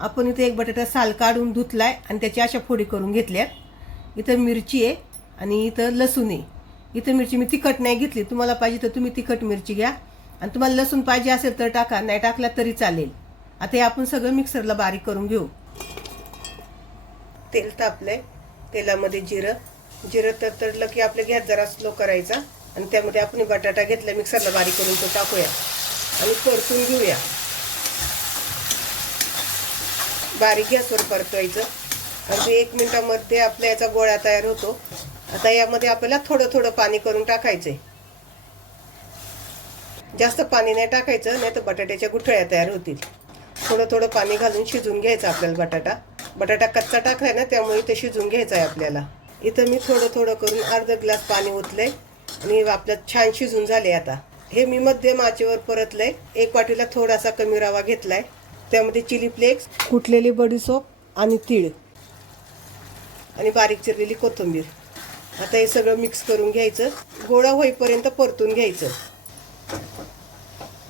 आपण इथे एक बटाटा साल काढून धुतला आहे आणि त्याची अशा फोडी करून घेतल्यात इथं मिरची आहे आणि इथं लसूण आहे. इथं मिरची मी तिखट नाही घेतली. तुम्हाला पाहिजे तर तुम्ही तिखट मिरची घ्या. आणि तुम्हाला लसूण पाहिजे असेल तर टाका नाही टाकला तरी चालेल. आता हे आपण सगळं मिक्सरला बारीक करून घेऊ. तेल तापलंय. तेलामध्ये जिरं. जिरं तर तडलं की आपलं गॅस जरा स्लो करायचा. आणि त्यामध्ये आपण बटाटा घेतला मिक्सरला बारीक करून तो टाकूया. आणि परतून घेऊया. बारीक गॅसवर परतवायचं. आणि एक मिनिटामध्ये आपल्या याचा गोळा तयार होतो. आता यामध्ये आपल्याला थोडं थोडं पाणी करून टाकायचंय. जास्त पाणी नाही टाकायचं नाही तर बटाट्याच्या गुठळ्या तयार होतील. थोडं थोडं पाणी घालून शिजून घ्यायचं आपल्याला बटाटा. बटाटा कच्चा टाकलाय ना त्यामुळे इथं शिजून घ्यायचा आहे आपल्याला. इथं मी थोडं थोडं करून अर्धा ग्लास पाणी ओतलंय. आणि आपलं छान शिजून झाले आता. हे मी मध्यम आचेवर परतलंय. एक वाटीला थोडासा कमी रवा घेतलाय. त्यामध्ये चिली फ्लेक्स कुटलेली बडीसोप आणि तीळ. आणि बारीक चिरलेली कोथिंबीर. आता हे सगळं मिक्स करून घ्यायचं. गोळा होईपर्यंत परतून घ्यायचं.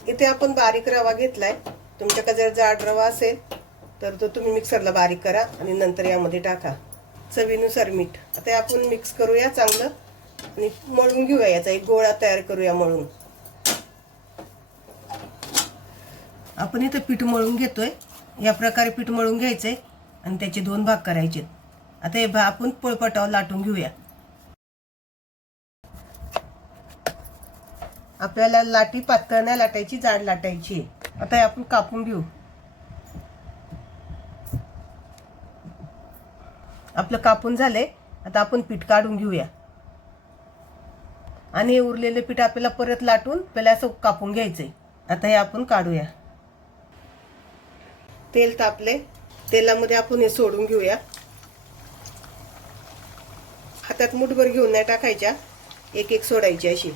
इथे आपण बारीक रवा घेतलाय. तुमच्याकडे जर जाड रवा असेल तर तो तुम्ही मिक्सरला बारीक करा आणि नंतर यामध्ये टाका. चवीनुसार मीठ. आता आपण मिक्स करूया चांगलं. आणि मळून घेऊया याचा एक गोळा तयार करूया मळून. आपण इथं पीठ मळून घेतोय. या प्रकारे पीठ मळून घ्यायचं आहे आणि त्याचे दोन भाग करायचे आता हे भा आपण पोळपाटावर लाटून घेऊया. आपल्याला लाटी पातळ नाही लाटायची जाड लाटायची. आहे. आता हे आपण कापून घेऊ. आपलं कापून झालंय. आता आपण पीठ काढून घेऊया. आणि हे उरलेलं पीठ आपल्याला परत लाटून पहिला असं कापून घ्यायचंय. आता हे आपण काढूया. तेल तापले. तेलामध्ये आपण हे सोडून घेऊया. हातात मुठभर घेऊन नाही टाकायच्या. एक एक सोडायची अशी.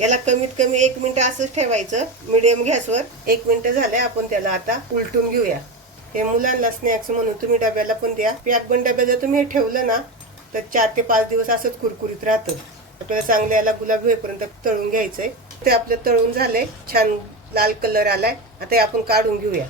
याला कमीत कमी एक मिनिट असंच ठेवायचं. मिडियम गॅसवर एक मिनिट झाले आपण त्याला आता उलटून घेऊया. हे मुलांना स्नॅक्स म्हणून तुम्ही डब्याला पण द्या. पॅक बन डब्यात जर तुम्ही हे ठेवलं ना तर चार ते पाच दिवस असंच कुरकुरीत राहतं. आपल्याला चांगलं याला गुलाबी होईपर्यंत तळून घ्यायचंय. ते आपलं तळून झालंय. छान लाल कलर आलाय. आता हे आपण काढून घेऊया.